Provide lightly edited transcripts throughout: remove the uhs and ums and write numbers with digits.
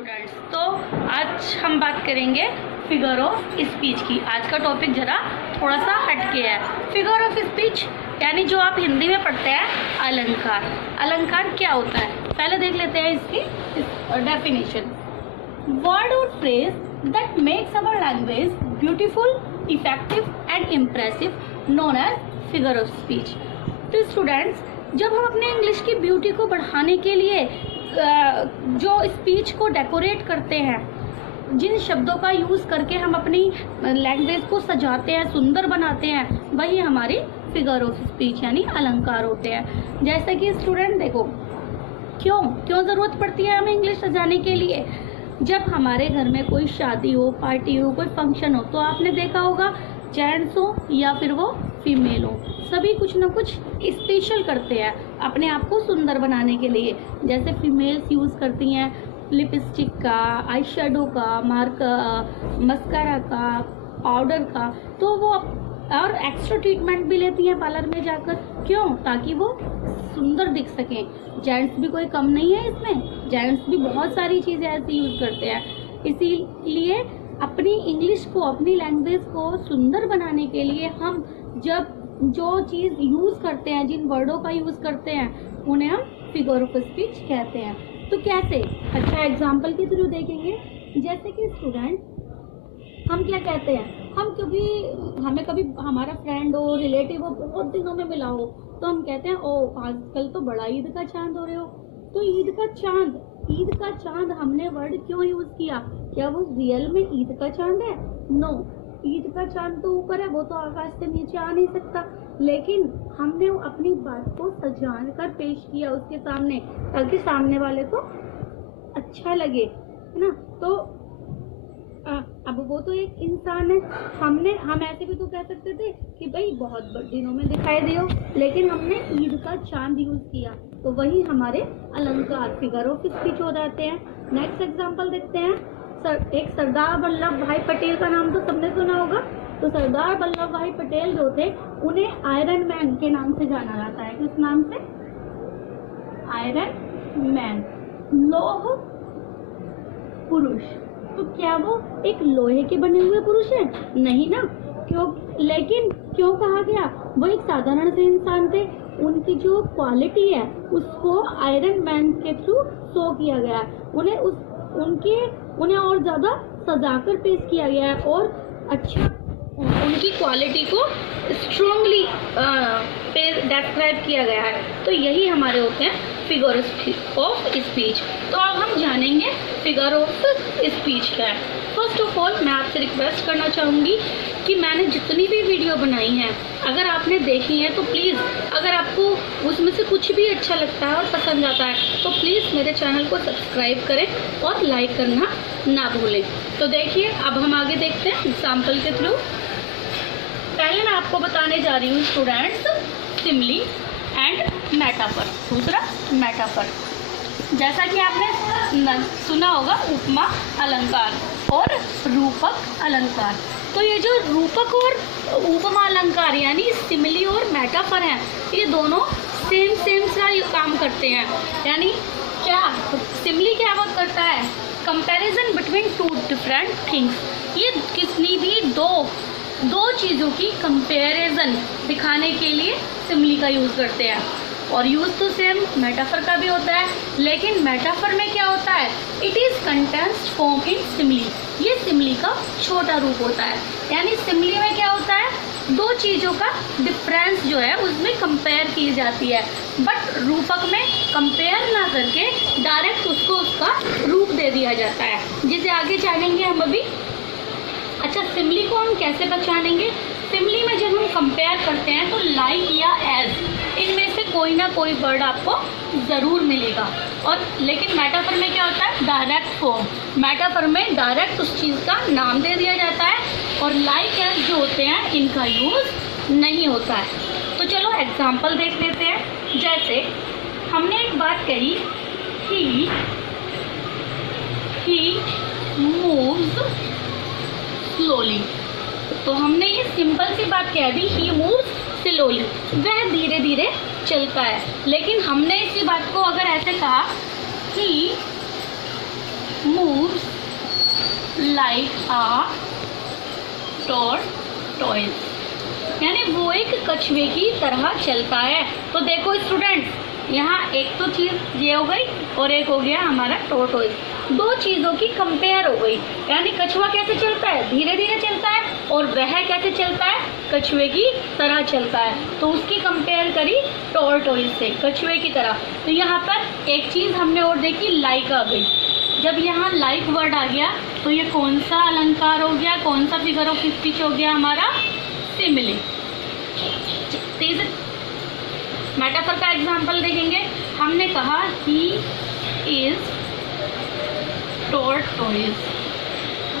Students, तो आज हम बात करेंगे फिगर ऑफ स्पीच की। आज का टॉपिक जरा थोड़ा सा हटके है। फिगर ऑफ स्पीच यानी जो आप हिंदी में पढ़ते हैं अलंकार। अलंकार क्या होता है पहले देख लेते हैं इसकी डेफिनेशन। वर्ड और phrase that makes our language beautiful, effective and impressive known as figure of speech. तो स्टूडेंट्स, जब हम अपने इंग्लिश की ब्यूटी को बढ़ाने के लिए जो स्पीच को डेकोरेट करते हैं, जिन शब्दों का यूज़ करके हम अपनी लैंग्वेज को सजाते हैं, सुंदर बनाते हैं, वही हमारी फिगर ऑफ स्पीच यानी अलंकार होते हैं। जैसे कि स्टूडेंट देखो, क्यों ज़रूरत पड़ती है हमें इंग्लिश सजाने के लिए। जब हमारे घर में कोई शादी हो, पार्टी हो, कोई फंक्शन हो, तो आपने देखा होगा जेंट्स हो या फिर वो फीमेल हो, सभी कुछ ना कुछ स्पेशल करते हैं अपने आप को सुंदर बनाने के लिए। जैसे फीमेल्स यूज़ करती हैं लिपस्टिक का, आई शेडो का, मस्कारा का, पाउडर का, तो वो और एक्स्ट्रा ट्रीटमेंट भी लेती हैं पार्लर में जाकर। क्यों? ताकि वो सुंदर दिख सकें। जेंट्स भी कोई कम नहीं है इसमें, जेंट्स भी बहुत सारी चीज़ें ऐसी यूज़ करते हैं। इसीलिए अपनी इंग्लिश को, अपनी लैंग्वेज को सुंदर बनाने के लिए हम जब जो चीज़ यूज़ करते हैं, जिन वर्डों का यूज़ करते हैं, उन्हें हम फिगर ऑफ स्पीच कहते हैं। तो कैसे? अच्छा एग्जाम्पल के थ्रू देखेंगे। जैसे कि स्टूडेंट, हम क्या कहते हैं, हमें कभी हमारा फ्रेंड हो, रिलेटिव हो, बहुत दिनों में मिला हो, तो हम कहते हैं ओ आजकल तो बड़ा ईद का चांद हो रहे हो। तो ईद का चांद हमने वर्ड क्यों यूज़ किया? क्या वो रियल में ईद का चांद है? नो, ईद का चांद तो ऊपर है, वो तो आकाश से नीचे आ नहीं सकता। लेकिन हमने अपनी बात को सजा कर पेश किया उसके सामने, ताकि सामने वाले को अच्छा लगे, है ना। तो अब वो तो एक इंसान है, हम ऐसे भी तो कह सकते थे कि भाई बहुत दिनों में दिखाई दियो, लेकिन हमने ईद का चांद यूज किया, तो वही हमारे अलंकार फिगर ऑफ स्पीच हो जाते हैं। नेक्स्ट एग्जांपल देखते हैं। एक सरदार वल्लभ भाई पटेल का नाम तो सबने सुना होगा। तो सरदार वल्लभ भाई पटेल जो थे, उन्हें आयरन मैन के नाम से जाना जाता है। किस नाम से? आयरन मैन, लौह पुरुष। तो क्या वो एक लोहे के बने हुए पुरुष हैं? नहीं ना। लेकिन क्यों कहा गया? वो एक साधारण से इंसान थे। उनकी जो क्वालिटी है उसको आयरन मैन के थ्रू शो किया गया। उन्हें और ज्यादा सजाकर पेश किया गया है और अच्छा उनकी क्वालिटी को स्ट्रांगली डिस्क्राइब किया गया है। तो यही हमारे होते हैं फिगर ऑफ स्पीच। तो अब हम जानेंगे फिगर ऑफ स्पीच क्या है। फर्स्ट ऑफ ऑल मैं आपसे रिक्वेस्ट करना चाहूँगी कि मैंने जितनी भी वीडियो बनाई हैं, अगर आपने देखी है तो प्लीज़, अगर आपको उसमें से कुछ भी अच्छा लगता है और पसंद आता है, तो प्लीज़ मेरे चैनल को सब्सक्राइब करें और लाइक करना ना भूलें। तो देखिए, अब हम आगे देखते हैं एग्जाम्पल के थ्रू। पहले मैं आपको बताने जा रही हूँ स्टूडेंट्स, सिमिली एंड मेटाफर। दूसरा मेटाफर, जैसा कि आपने सुना होगा उपमा अलंकार और रूपक अलंकार। तो ये जो रूपक और उपमा अलंकार यानी सिमिली और मेटाफर हैं, ये दोनों सेम सा काम करते हैं। यानी क्या सिमिली क्या वर्क करता है? Comparison between two different things. ये किसी भी दो चीज़ों की कंपैरिजन दिखाने के लिए सिमिली का यूज़ करते हैं। और यूज़ तो सेम मेटाफर का भी होता है, लेकिन मेटाफर में क्या होता है? It is condensed form in simile. ये सिमिली का छोटा रूप होता है। यानी सिमिली में क्या होता है? दो चीज़ों का डिफरेंस जो है उसमें कंपेयर की जाती है, बट रूपक में कंपेयर ना करके डायरेक्ट उसको उसका रूप दे दिया जाता है, जिसे आगे जानेंगे हम अभी। अच्छा, सिमिली को हम कैसे पहचानेंगे? सिमिली में जब हम कंपेयर करते हैं तो लाइक या एज, इनमें से कोई ना कोई वर्ड आपको ज़रूर मिलेगा। और लेकिन मेटाफर में क्या होता है? Direct form. मेटाफर में डायरेक्ट उस चीज़ का नाम दे दिया जाता है, और लाइक एज जो होते हैं इनका यूज़ नहीं होता है। तो चलो एग्जाम्पल देख लेते हैं। जैसे हमने एक बात कही, ही मूव्स स्लोली। तो हमने ये सिंपल सी बात कह दी, ही मूव्स स्लोली, वह धीरे धीरे चलता है। लेकिन हमने इसी बात को अगर ऐसे कहा, ही moves like a tortoise, यानी वो एक कछुए की तरह चलता है। तो देखो स्टूडेंट्स, यहाँ एक तो चीज़ ये हो गई और एक हो गया हमारा टॉर्टोइस। दो चीज़ों की कंपेयर हो गई, यानी कछुआ कैसे चलता है, धीरे धीरे चलता है, और वह कैसे चलता है, कछुए की तरह चलता है। तो उसकी कंपेयर करी टॉर्टोइस से, कछुए की तरह। तो यहाँ पर एक चीज़ हमने और देखी, लाइक आ गई। जब यहाँ लाइक वर्ड आ गया तो ये कौन सा अलंकार हो गया, कौन सा फिगर ऑफ स्पीच हो गया हमारा, सिमिली। मेटाफर का एग्जाम्पल देखेंगे। हमने कहा ही इज टॉर्टोइस।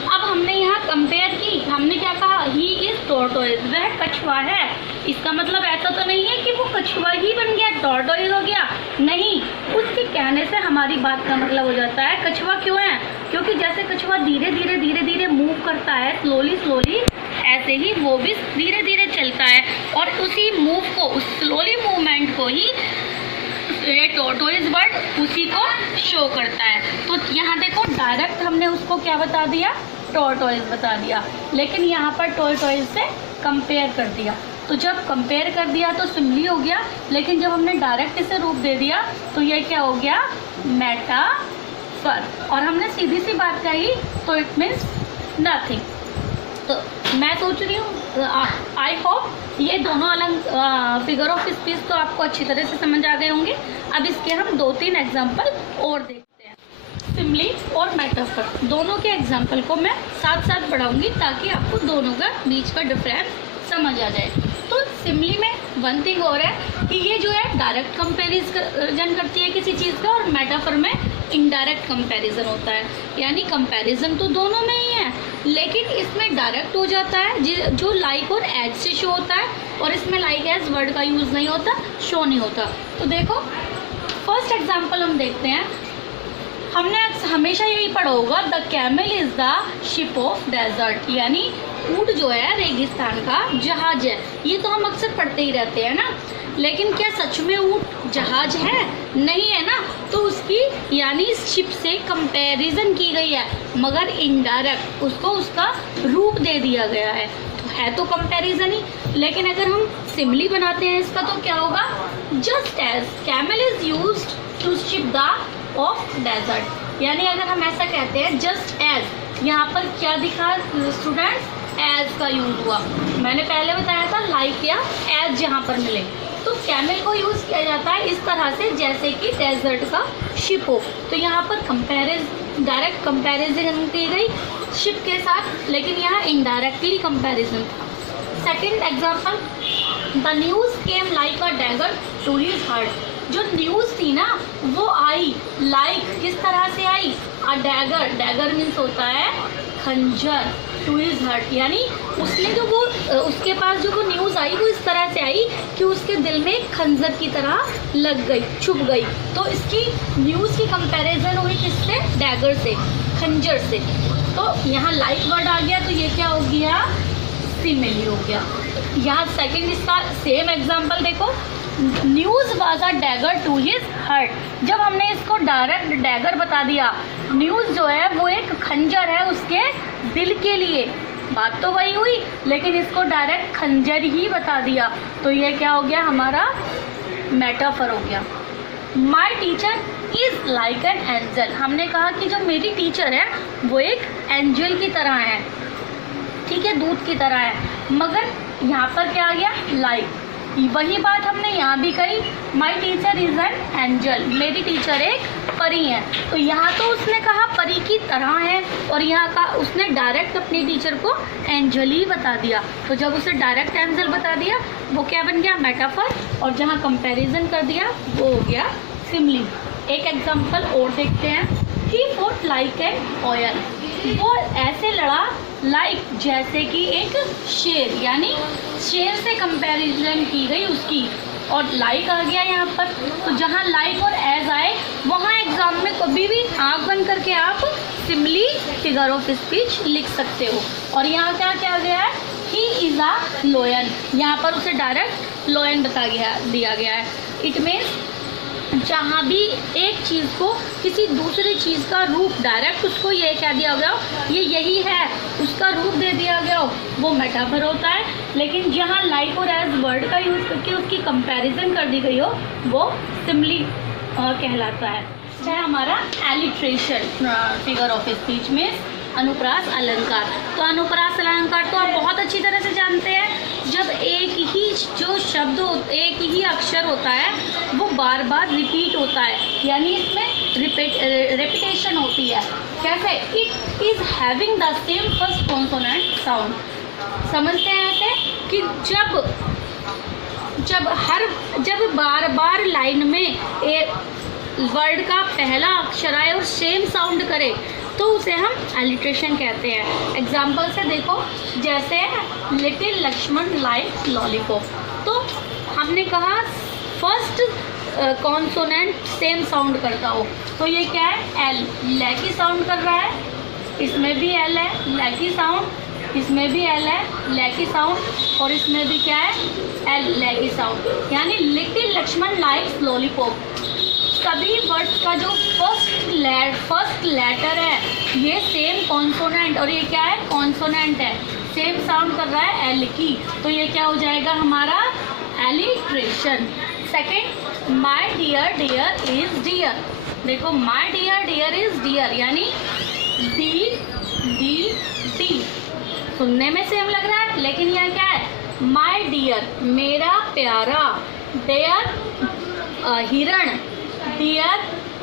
अब हमने यहाँ कंपेयर की, हमने क्या कहा, ही इज टॉर्टोइस, वह कछुआ है। इसका मतलब ऐसा तो नहीं है कि वो कछुआ ही बन गया, टॉर्टोइस हो गया, नहीं। उसके कहने से हमारी बात का मतलब हो जाता है कछुआ क्यों है, क्योंकि जैसे कछुआ धीरे धीरे मूव करता है, स्लोली, ऐसे ही वो भी धीरे धीरे चलता है, और उसी मूव को, उस स्लोली मूवमेंट को ही ये टॉर्टोइस वर्ड उसी को शो करता है। तो यहाँ देखो डायरेक्ट हमने उसको क्या बता दिया, टॉर्टोइस बता दिया, लेकिन यहाँ पर टॉर्टोइस से कंपेयर कर दिया। तो जब कंपेयर कर दिया तो सिमिली हो गया, लेकिन जब हमने डायरेक्ट इसे रूप दे दिया तो ये क्या हो गया, मेटाफर। और हमने सीधी सी बात कही तो इट मीन्स नथिंग। तो मैं सोच रही हूँ, आई होप ये दोनों फिगर ऑफ स्पीच तो आपको अच्छी तरह से समझ आ गए होंगे। अब इसके हम 2-3 एग्जाम्पल और देखते हैं। सिमिली और मेटाफर दोनों के एग्जाम्पल को मैं साथ साथ पढ़ाऊंगी ताकि आपको दोनों का बीच का डिफरेंस समझ आ जाए। तो सिमिली में वन थिंग और है कि ये जो है डायरेक्ट कंपैरिजन करती है किसी चीज़ का, और मेटाफर में इनडायरेक्ट कंपैरिजन होता है। यानी कंपैरिजन तो दोनों में ही है, लेकिन इसमें डायरेक्ट हो जाता है जो लाइक और एज से शो होता है, और इसमें लाइक एज वर्ड का यूज़ नहीं होता, शो नहीं होता। तो देखो फर्स्ट एग्जाम्पल हम देखते हैं। हमने हमेशा यही पढ़ा होगा, the camel is the ship of desert, यानी ऊँट जो है रेगिस्तान का जहाज है। ये तो हम अक्सर पढ़ते ही रहते हैं ना, लेकिन क्या सच में ऊँट जहाज है, नहीं है ना। तो उसकी यानी शिप से कंपैरिजन की गई है, मगर इनडायरेक्ट उसको उसका रूप दे दिया गया है। तो है तो कंपैरिजन ही, लेकिन अगर हम सिमिली बनाते हैं इसका तो क्या होगा, just as camel is used to ship the of desert. यानी अगर हम ऐसा कहते हैं जस्ट एज, यहाँ पर क्या दिखा स्टूडेंट्स, एज का यूज हुआ। मैंने पहले बताया था लाइक या एज यहाँ पर मिले, तो कैमल को यूज़ किया जाता है इस तरह से जैसे कि डेजर्ट का शिप हो। तो यहाँ पर डायरेक्ट कंपैरिजन की गई शिप के साथ, लेकिन यहाँ इनडायरेक्टली कंपैरिजन था। Second example, the news came like a dagger to his heart. जो न्यूज़ थी ना वो आई लाइक किस तरह से आई, अ डैगर, डैगर मीन्स होता है खंजर, टू हिज हार्ट, यानी उसने जो वो उसके पास जो वो न्यूज़ आई वो इस तरह से आई कि उसके दिल में खंजर की तरह लग गई, छुप गई। तो इसकी न्यूज़ की कंपैरिजन हुई किससे, डैगर से, खंजर से। तो यहाँ लाइक वर्ड आ गया, तो ये क्या हो गया, सिमिली हो गया। यहाँ सेकंड इसका सेम एग्जांपल देखो, news was a dagger to his heart. जब हमने इसको डायरेक्ट डैगर बता दिया, न्यूज़ जो है वो एक खंजर है उसके दिल के लिए, बात तो वही हुई, लेकिन इसको डायरेक्ट खंजर ही बता दिया। तो ये क्या हो गया, हमारा मेटाफर हो गया। My teacher is like an angel. हमने कहा कि जो मेरी टीचर है वो एक एंजल की तरह है, ठीक है, दूध की तरह है, मगर यहाँ पर क्या आ गया, लाइक। वही बात हमने यहाँ भी कही, my teacher is an angel, मेरी टीचर एक परी है। तो यहाँ तो उसने कहा परी की तरह है, और यहाँ का उसने डायरेक्ट अपनी टीचर को एंजल ही बता दिया। तो जब उसे डायरेक्ट एंजल बता दिया वो क्या बन गया, मेटाफर, और जहाँ कंपैरिजन कर दिया वो हो गया सिमिली। एक एग्जांपल और देखते हैं, he fought like an oil. वो ऐसे लड़ा लाइक जैसे कि एक शेर, यानी शेर से कंपैरिजन की गई उसकी, और लाइक आ गया यहाँ पर। तो जहाँ लाइक और एज आए वहाँ एग्जाम में कभी भी आँख बंद करके आप सिमिली फिगर ऑफ स्पीच लिख सकते हो। और यहाँ क्या क्या गया है, ही इज़ अ लोयन, यहाँ पर उसे डायरेक्ट लोयन दिया गया है। इट मीन्स जहाँ भी एक चीज़ को किसी दूसरी चीज़ का रूप डायरेक्ट उसको ये क्या दिया गया हो, ये यही है, उसका रूप दे दिया गया हो, वो मेटाफर होता है। लेकिन जहाँ लाइक और एज वर्ड का यूज़ करके उसकी कंपैरिजन कर दी गई हो, वो सिमिली कहलाता है। चाहे हमारा एलिट्रेशन फिगर ऑफ स्पीच में अनुप्रास अलंकार। तो अनुप्रास अलंकार तो आप बहुत अच्छी तरह से जानते हैं, जब एक ही जो शब्द एक ही अक्षर होता है वो बार बार रिपीट होता है, यानी इसमें रेपिटेशन होती है। कैसे? It is having the same first consonant sound. समझते हैं ऐसे कि जब बार बार लाइन में एक वर्ड का पहला अक्षर आए और सेम साउंड करे तो उसे हम एलिट्रेशन कहते हैं। एग्जाम्पल से देखो, जैसे लिटिल लक्ष्मण लाइक लॉलीपॉप, तो हमने कहा फर्स्ट कॉन्सोनेंट सेम साउंड करता हो, तो ये क्या है? एल, ले की साउंड कर रहा है, इसमें भी एल है, ले की साउंड, इसमें भी एल है, ले की साउंड, और इसमें भी क्या है? एल, ले की साउंड। यानी लिटिल लक्ष्मण लाइक्स लॉलीपॉप। सभी वर्ड्स का जो फर्स्ट लेटर है ये सेम कॉन्सोनेंट, और ये क्या है? कॉन्सोनेंट है, सेम साउंड कर रहा है एल की, तो ये क्या हो जाएगा हमारा? Alliteration. Second, my dear deer is dear. देखो, my dear deer is dear, यानी डी डी डी, सुनने में सेम लग रहा है, लेकिन यह क्या है? माय डियर, मेरा प्यारा, डियर हिरण, डियर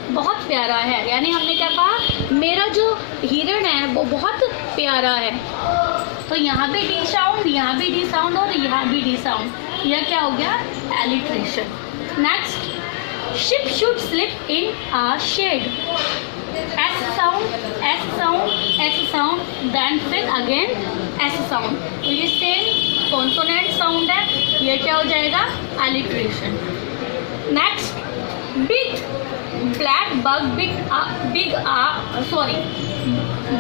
बहुत प्यारा है, यानी हमने क्या कहा? मेरा जो हिरण है वो बहुत प्यारा है। तो यहाँ भी डी साउंड, यहाँ भी डी साउंड और यहाँ भी डी साउंड, यह क्या हो गया? Alliteration. Next, ship should slip in a shade. S sound, S sound, S sound, then फिर अगेन एस साउंड, तो ये सेम कॉन्सोनेंट साउंड है, ये क्या हो जाएगा? Alliteration. Next, big black bug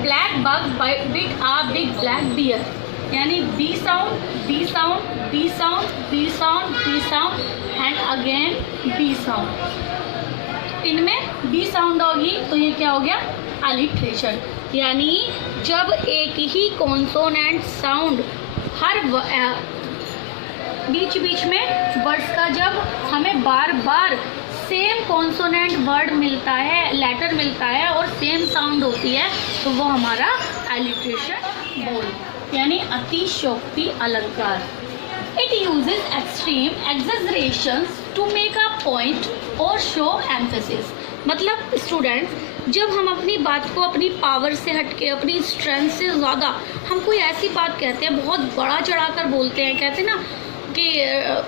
black bug big black bear, यानी B sound, B sound, B sound, B sound, B sound and again B sound. इनमें बी साउंड होगी तो ये क्या हो गया? एलिट्रेशन। यानी जब एक ही कॉन्सोनेंट साउंड हर बीच बीच में वर्ड्स का जब हमें बार बार सेम कॉन्सोनेंट वर्ड मिलता है, लेटर मिलता है और सेम साउंड होती है, तो वो हमारा एलिट्रेशन बोल, यानी अतिशयोक्ति अलंकार। It uses extreme exaggerations to make a point और शो एम्फेसिस। मतलब स्टूडेंट्स, जब हम अपनी बात को अपनी पावर से हटके, अपनी स्ट्रेंथ से ज़्यादा हम कोई ऐसी बात कहते हैं, बहुत बड़ा चढ़ाकर बोलते हैं, कहते हैं ना कि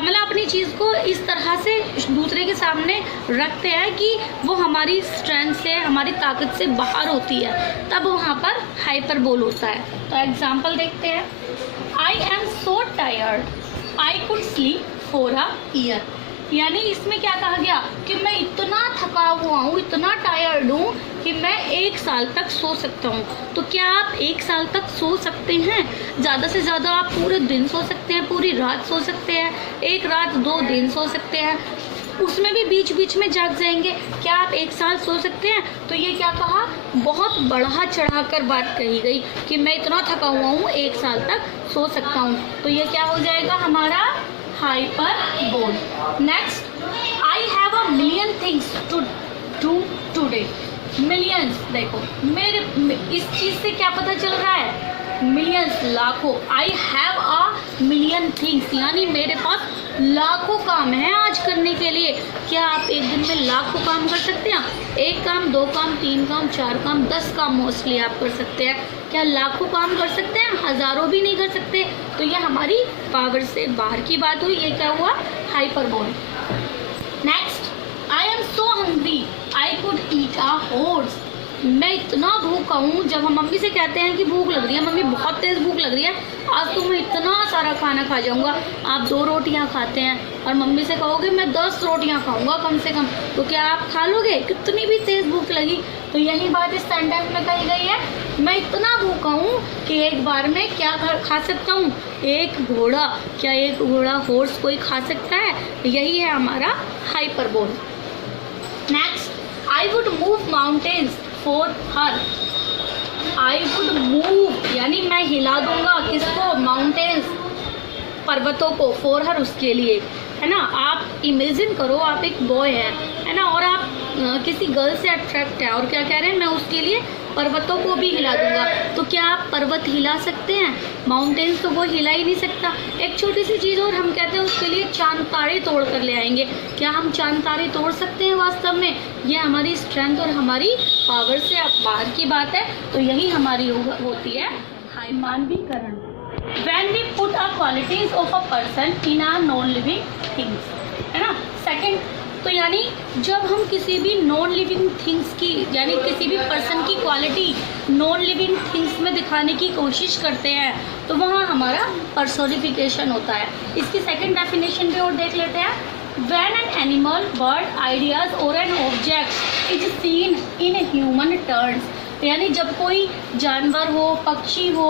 मतलब अपनी चीज़ को इस तरह से दूसरे के सामने रखते हैं कि वो हमारी स्ट्रेंथ से, हमारी ताकत से बाहर होती है, तब वहाँ पर हाइपरबोल होता है। तो एग्जांपल देखते हैं। I am so tired, I could sleep for a year. यानी इसमें क्या कहा गया कि मैं इतना थका हुआ हूँ, इतना टायर्ड हूँ कि मैं 1 साल तक सो सकता हूँ। तो क्या आप 1 साल तक सो सकते हैं? ज़्यादा से ज़्यादा आप पूरे दिन सो सकते हैं, पूरी रात सो सकते हैं, 1 रात 2 दिन सो सकते हैं, उसमें भी बीच बीच में जाग जाएंगे। क्या आप 1 साल सो सकते हैं? तो ये क्या कहा? बहुत बढ़ा चढ़ा कर बात कही गई कि मैं इतना थका हुआ हूँ, 1 साल तक सो सकता हूँ। तो ये क्या हो जाएगा हमारा? Hyperbole. Next, I have a million things to do today. Millions, देखो मेरे इस चीज़ से क्या पता चल रहा है? मिलियंस, लाखों। आई हैव अ मिलियन थिंग्स, यानी मेरे पास लाखों काम हैं आज करने के लिए। क्या आप एक दिन में लाखों काम कर सकते हैं? 1 काम, 2 काम, 3 काम, 4 काम, 10 काम मोस्टली आप कर सकते हैं। क्या लाखों काम कर सकते हैं? हज़ारों भी नहीं कर सकते। तो ये हमारी पावर से बाहर की बात हुई, ये क्या हुआ? Hyperbole. Next, I am so hungry, I could eat a horse. मैं इतना भूखा हूँ, जब हम मम्मी से कहते हैं कि भूख लग रही है, मम्मी बहुत तेज़ भूख लग रही है, आज तो मैं इतना सारा खाना खा जाऊँगा। आप 2 रोटियाँ खाते हैं और मम्मी से कहोगे मैं 10 रोटियाँ खाऊँगा कम से कम, तो क्या आप खा लोगे? कितनी भी तेज़ भूख लगी। तो यही बात इस सेंटेंस में कही गई है, मैं इतना भूखा हूँ कि एक बार में क्या खा सकता हूँ? 1 घोड़ा। क्या 1 घोड़ा हॉर्स कोई खा सकता है? यही है हमारा hyperbole. Next, I would move mountains for her. I would move यानी मैं हिला दूंगा किसको, माउंटेन्स, पर्वतों को, फॉर हर उसके लिए, है ना। आप इमेजिन करो आप एक बॉय है ना, और आप किसी गर्ल से अट्रैक्ट है और क्या कह रहे हैं, मैं उसके लिए पर्वतों को भी हिला दूंगा। तो क्या आप पर्वत हिला सकते हैं? माउंटेन्स तो वो हिला ही नहीं सकता। एक छोटी सी चीज़ और हम कहते हैं उसके लिए चांद तारे तोड़ कर ले आएंगे। क्या हम चांद तारे तोड़ सकते हैं वास्तव में? ये हमारी स्ट्रेंथ और हमारी पावर से बाहर की बात है। तो यही हमारी होती है मानवीकरण। When we put our qualities of a person in our non-living things, है ना। सेकंड, तो यानी जब हम किसी भी नॉन लिविंग थिंग्स की यानी किसी भी पर्सन की क्वालिटी नॉन लिविंग थिंग्स में दिखाने की कोशिश करते हैं तो वहाँ हमारा पर्सोनिफिकेशन होता है। इसकी सेकंड डेफिनेशन भी और देख लेते हैं। When an animal, bird, ideas or an object is seen in human terms, यानी जब कोई जानवर हो, पक्षी हो,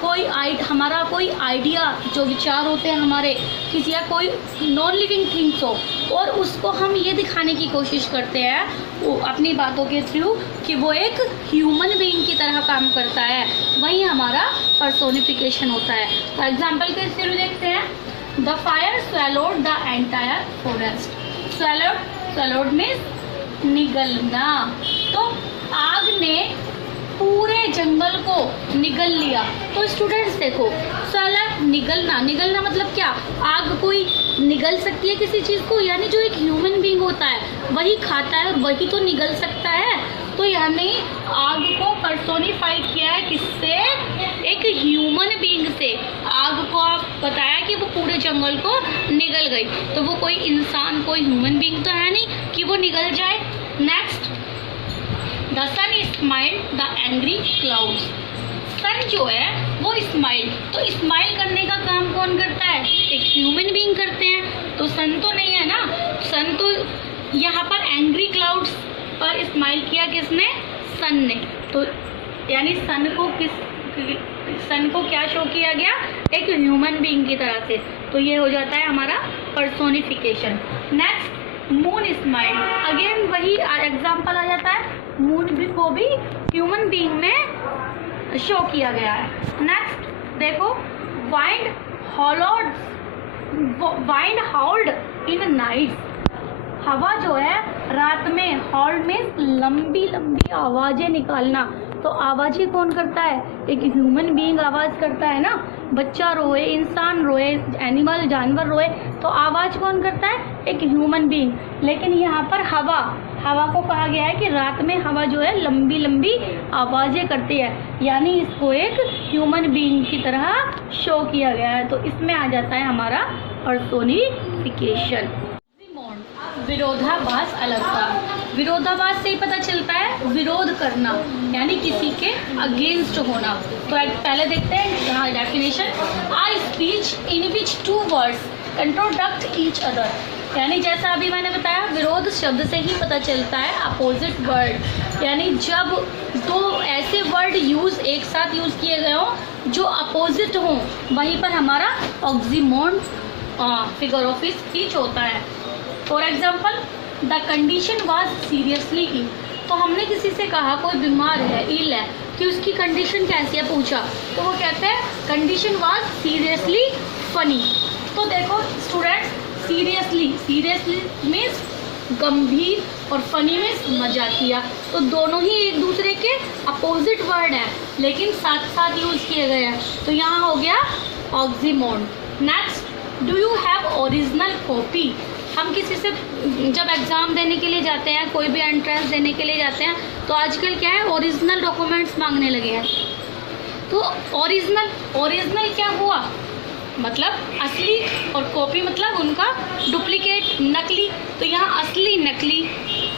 कोई हमारा कोई आइडिया, जो विचार होते हैं हमारे किसी, या कोई नॉन लिविंग थिंग्स हो, और उसको हम ये दिखाने की कोशिश करते हैं वो अपनी बातों के थ्रू कि वो एक ह्यूमन बीइंग की तरह काम करता है, वही हमारा पर्सोनिफिकेशन होता है। तो एग्जाम्पल के थ्रू देखते हैं। The fire swallowed the entire forest. swallowed means निगलना। तो आग ने पूरे जंगल को निगल लिया। तो स्टूडेंट्स देखो, swallow निगलना, निगलना मतलब क्या? आग कोई निगल सकती है किसी चीज़ को, यानी जो एक ह्यूमन बीइंग होता है वही खाता है और वही तो निगल सकता है। तो यानी आग को पर्सोनिफाई किया है किससे? एक ह्यूमन बीइंग से। आग को आप बताया कि वो पूरे जंगल को निगल गई, तो वो कोई इंसान, कोई ह्यूमन बीइंग तो है नहीं कि वो निगल जाए। Next, the sun smiled the angry clouds. Sun जो है वो स्माइल, तो स्माइल करने का काम कौन करता है? एक ह्यूमन बीइंग करते हैं। तो सन तो नहीं है ना, सन तो यहाँ पर एंग्री क्लाउड्स पर स्माइल किया किसने? सन ने। तो यानी सन को क्या शो किया गया? एक ह्यूमन बीइंग की तरह से। तो ये हो जाता है हमारा personification. Next, moon smile. Again वही एग्जाम्पल आ जाता है, मून को भी ह्यूमन बीइंग में शो किया गया है। नेक्स्ट देखो, वाइंड हाउल्ड इन नाइट। हवा जो है रात में, हॉल्ड में लंबी लंबी आवाजें निकालना। तो आवाजें कौन करता है? एक ह्यूमन बीइंग आवाज करता है ना। बच्चा रोए, इंसान रोए, एनिमल जानवर रोए, तो आवाज कौन करता है? एक ह्यूमन बीइंग। लेकिन यहाँ पर हवा को कहा गया है कि रात में हवा जो है लंबी लंबी आवाजें करती है, यानी इसको एक ह्यूमन बीइंग की तरह शो किया गया है। तो इसमें आ जाता है हमारा पर्सोनिफिकेशन। विरोधाभास अलंकार। विरोधाभास से ही पता चलता है विरोध करना, यानी किसी के अगेंस्ट होना। तो पहले देखते हैं definition. A speech in which two words contradict each other. यानी जैसा अभी मैंने बताया, विरोध शब्द से ही पता चलता है अपोजिट वर्ड, यानी जब दो ऐसे वर्ड एक साथ यूज किए गए हों जो अपोजिट हों, वहीं पर हमारा ऑक्सीमोन फिगर ऑफ स्पीच होता है। For example, the condition was seriously ill. तो हमने किसी से कहा कोई बीमार है, इल है, कि उसकी कंडीशन कैसी है पूछा, तो वो कहते हैं कंडीशन वाज सीरियसली फनी। तो देखो स्टूडेंट्स, सीरियसली मीन्स गंभीर और फनी मीन्स मजाकिया। तो दोनों ही एक दूसरे के अपोजिट वर्ड हैं, लेकिन साथ साथ यूज किए गए हैं। तो यहाँ हो गया oxymoron. Next, do you have original copy. हम किसी से जब एग्ज़ाम देने के लिए जाते हैं, कोई भी एंट्रेंस देने के लिए जाते हैं, तो आजकल क्या है, ओरिजिनल डॉक्यूमेंट्स मांगने लगे हैं। तो ओरिजिनल क्या हुआ? मतलब असली, और कॉपी मतलब उनका डुप्लीकेट, नकली। तो यहाँ असली नकली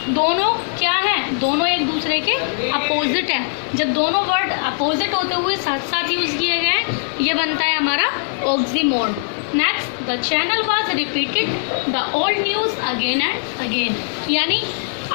दोनों क्या हैं? दोनों एक दूसरे के अपोजिट हैं। जब दोनों वर्ड अपोजिट होते हुए साथ साथ यूज़ किए गए हैं, ये बनता है हमारा oxymoron. Next, the channel was repeated the old news again and again. यानी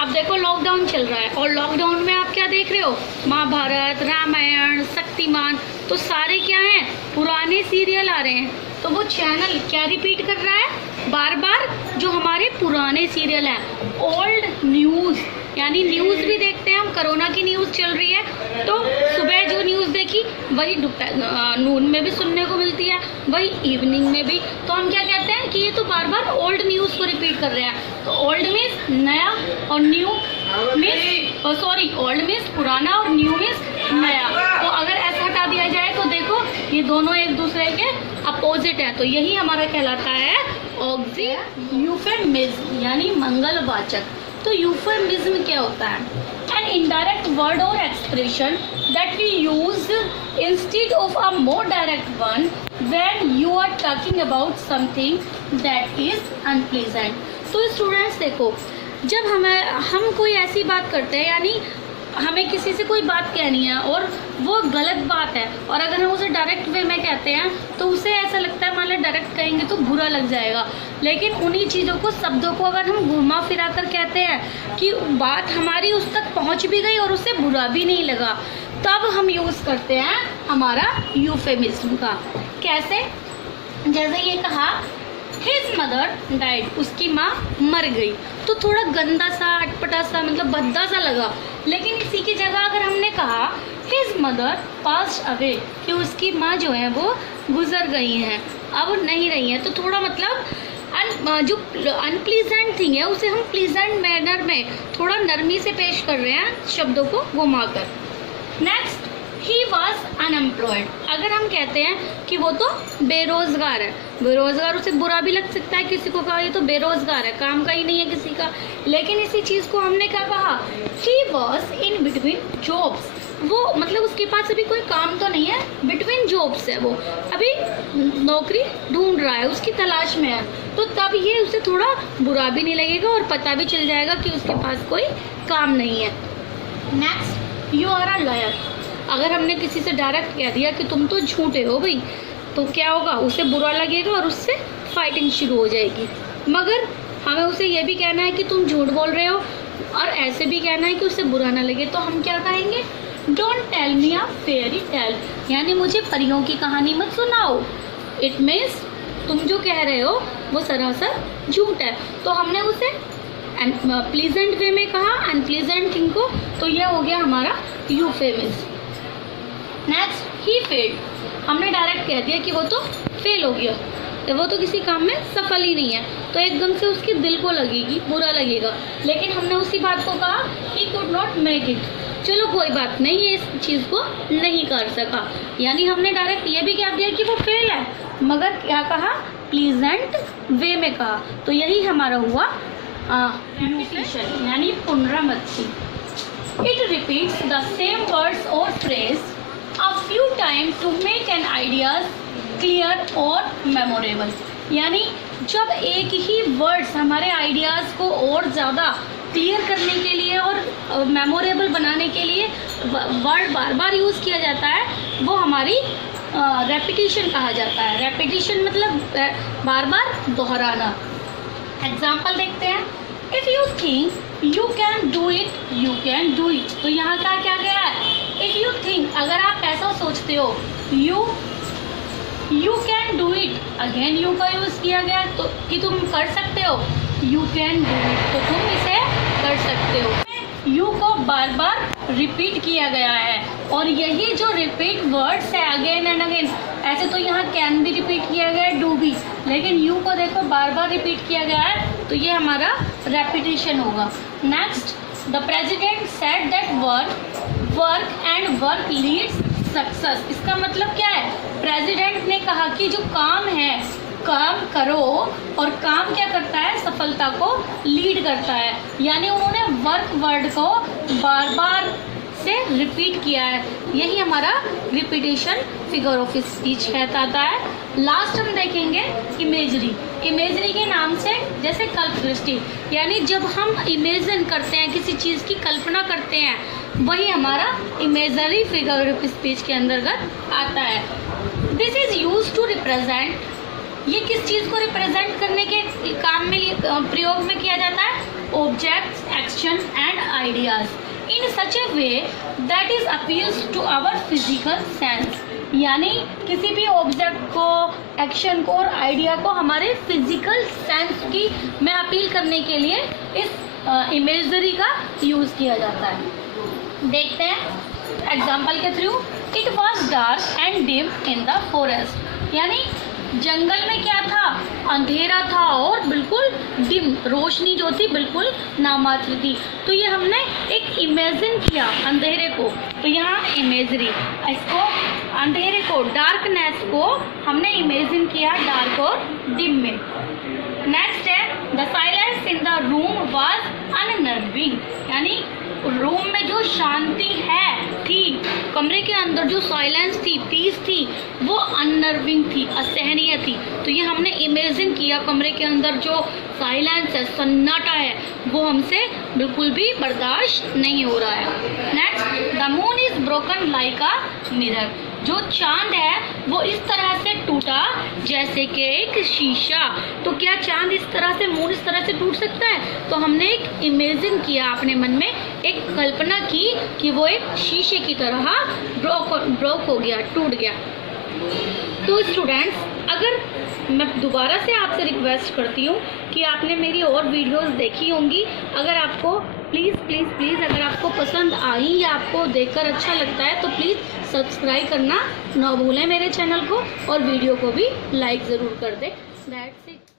अब देखो लॉकडाउन चल रहा है, और लॉकडाउन में आप क्या देख रहे हो? महाभारत, रामायण, शक्तिमान, तो सारे क्या हैं? पुराने सीरियल आ रहे हैं। तो वो चैनल क्या रिपीट कर रहा है? बार बार जो हमारे पुराने सीरियल हैं, ओल्ड न्यूज़, यानी न्यूज़ भी देखते हैं हम। कोरोना की न्यूज़ चल रही है तो सुबह जो न्यूज़ देखी वही नून में भी सुनने को मिलती है, वही इवनिंग में भी। तो हम क्या कहते हैं कि ये तो बार बार ओल्ड न्यूज़ को रिपीट कर रहे हैं। तो ओल्ड मीन्स नया और न्यू मीन्स ओल्ड मीन्स पुराना और न्यू मीन्स नया। तो अगर ऐसा हटा दिया जाए तो देखो ये दोनों एक दूसरे के अपोजिट है। तो यही हमारा कहलाता है यूफेमिज्म, यानी मंगलवाचक। तो यूफेमिज्म क्या होता है? An indirect word or expression that we use instead of a more direct one when you are talking about something that is unpleasant. तो स्टूडेंट्स देखो, जब हम कोई ऐसी बात करते हैं, यानी हमें किसी से कोई बात कहनी है और वो गलत बात है, और अगर हम उसे डायरेक्ट वे में कहते हैं तो उसे ऐसा लगता है मान लो डायरेक्ट कहेंगे तो बुरा लग जाएगा। लेकिन उन्हीं चीज़ों को, शब्दों को अगर हम घुमा फिरा कर कहते हैं कि बात हमारी उस तक पहुंच भी गई और उसे बुरा भी नहीं लगा, तब हम यूज़ करते हैं हमारा यूफेमिज्म का। कैसे? जैसे ये कहा हिज मदर डाइड, उसकी माँ मर गई, तो थोड़ा गंदा सा, अटपटा सा, मतलब भद्दा सा लगा। लेकिन इसी की जगह अगर हमने कहा हिज मदर पास्ड अवे, कि उसकी माँ जो है वो गुजर गई हैं, अब नहीं रही हैं, तो थोड़ा मतलब जो अनप्लीजेंट थिंग है उसे हम प्लीजेंट मैनर में थोड़ा नरमी से पेश कर रहे हैं, शब्दों को घुमाकर। Next, he was unemployed. अगर हम कहते हैं कि वो तो बेरोजगार है, बेरोजगार उसे बुरा भी लग सकता है, किसी को कहा ये तो बेरोजगार है, काम का ही नहीं है किसी का। लेकिन इसी चीज़ को हमने क्या कहा? He was in between jobs, वो मतलब उसके पास अभी कोई काम तो नहीं है, बिटवीन जॉब्स है, वो अभी नौकरी ढूंढ रहा है, उसकी तलाश में है। तो तब ये उसे थोड़ा बुरा भी नहीं लगेगा और पता भी चल जाएगा कि उसके पास कोई काम नहीं है। Next, you are a liar. अगर हमने किसी से डायरेक्ट कह दिया कि तुम तो झूठे हो भाई, तो क्या होगा? उसे बुरा लगेगा और उससे फाइटिंग शुरू हो जाएगी। मगर हमें उसे ये भी कहना है कि तुम झूठ बोल रहे हो, और ऐसे भी कहना है कि उसे बुरा ना लगे। तो हम क्या कहेंगे? Don't tell me a fairy tale, यानी मुझे परियों की कहानी मत सुनाओ। इट मीन्स तुम जो कह रहे हो वो सरासर झूठ है। तो हमने उसे प्लीजेंट वे में कहा, अनप्लीजेंट थिंग को, तो यह हो गया हमारा यूफेमिज्म। Next, he failed. हमने डायरेक्ट कह दिया कि वो तो फेल हो गया, तो वो तो किसी काम में सफल ही नहीं है, तो एकदम से उसके दिल को लगेगी, बुरा लगेगा। लेकिन हमने उसी बात को कहा he could not make it, चलो कोई बात नहीं, ये इस चीज़ को नहीं कर सका। यानी हमने डायरेक्ट ये भी कह दिया कि वो फेल है, मगर क्या कहा? प्लीजेंट वे में कहा। तो यही हमारा हुआ यूफिशन, यानी पुनरावृत्ति। It repeats the same words और phrase a few times to make an ideas clear और memorable। यानी जब एक ही वर्ड्स हमारे आइडियाज़ को और ज़्यादा क्लियर करने के लिए और मेमोरेबल बनाने के लिए वर्ड बार बार यूज़ किया जाता है, वो हमारी रेपिटेशन कहा जाता है। रेपिटेशन मतलब बार बार दोहराना। एग्जाम्पल देखते हैं। If you think you can do it, you can do it. तो यहाँ का क्या गया है? इफ़ यू थिंक, अगर आप ऐसा सोचते हो, you can do it, again you का यूज़ किया गया तो कि तुम कर सकते हो, यू कैन डू इट, तो तुम इसे कर सकते हो। यू को बार बार रिपीट किया गया है, और यही जो रिपीट वर्ड्स है अगेन एंड अगेन, ऐसे तो यहाँ कैन भी रिपीट किया गया है, डू भी, लेकिन यू को देखो बार बार रिपीट किया गया है, तो ये हमारा रेपिटेशन होगा। Next, the president said that work and work leads success. इसका मतलब क्या है? प्रेसिडेंट ने कहा कि जो काम है, काम करो, और काम क्या करता है? सफलता को लीड करता है। यानी उन्होंने वर्क वर्ड को बार बार से रिपीट किया है, यही हमारा रिपीटेशन फिगर ऑफ स्पीच कहता है। लास्ट हम देखेंगे इमेजरी। इमेजरी के नाम से जैसे कल्पदृष्टि, यानी जब हम इमेजिन करते हैं, किसी चीज़ की कल्पना करते हैं, वही हमारा इमेजरी फिगर ऑफ स्पीच के अंतर्गत आता है। This is use to represent, ये किस चीज़ को रिप्रेजेंट करने के काम में प्रयोग में किया जाता है? Objects, action and ideas in such a way that is appeals to our physical sense. यानी किसी भी ऑब्जेक्ट को, एक्शन को और आइडिया को हमारे फिजिकल सेंस की में अपील करने के लिए इस इमेजरी का यूज़ किया जाता है। देखते हैं एग्जाम्पल के through. It was dark and dim in the forest, यानी जंगल में क्या था, अंधेरा था और बिल्कुल डिम, रोशनी जो थी बिल्कुल नामात्र थी। तो ये हमने एक इमेजिन किया अंधेरे को, तो यहाँ इमेजरी, इसको अंधेरे को, डार्कनेस को हमने इमेजिन किया डार्क और डिम में। नेक्स्ट है the silence in the room was अननर्विंग, यानी रूम में जो शांति थी, कमरे के अंदर जो साइलेंस थी, पीस थी, वो अननर्विंग थी, असहनीय थी। तो ये हमने इमेजिन किया कमरे के अंदर जो साइलेंस है, सन्नाटा है, वो हमसे बिल्कुल भी बर्दाश्त नहीं हो रहा है। Next the moon is broken like a mirror, जो चांद है वो इस तरह से टूटा जैसे कि एक शीशा। तो क्या चांद इस तरह से, मून इस तरह से टूट सकता है? तो हमने एक इमेजिन किया, अपने मन में एक कल्पना की कि वो एक शीशे की तरह ब्रोक हो गया, टूट गया। तो स्टूडेंट्स, अगर मैं दोबारा से आपसे रिक्वेस्ट करती हूँ कि आपने मेरी और वीडियोस देखी होंगी, अगर आपको प्लीज़ प्लीज़ प्लीज़ अगर आपको पसंद आई या आपको देखकर अच्छा लगता है तो प्लीज़ सब्सक्राइब करना ना भूलें मेरे चैनल को, और वीडियो को भी लाइक ज़रूर कर दें। That's it.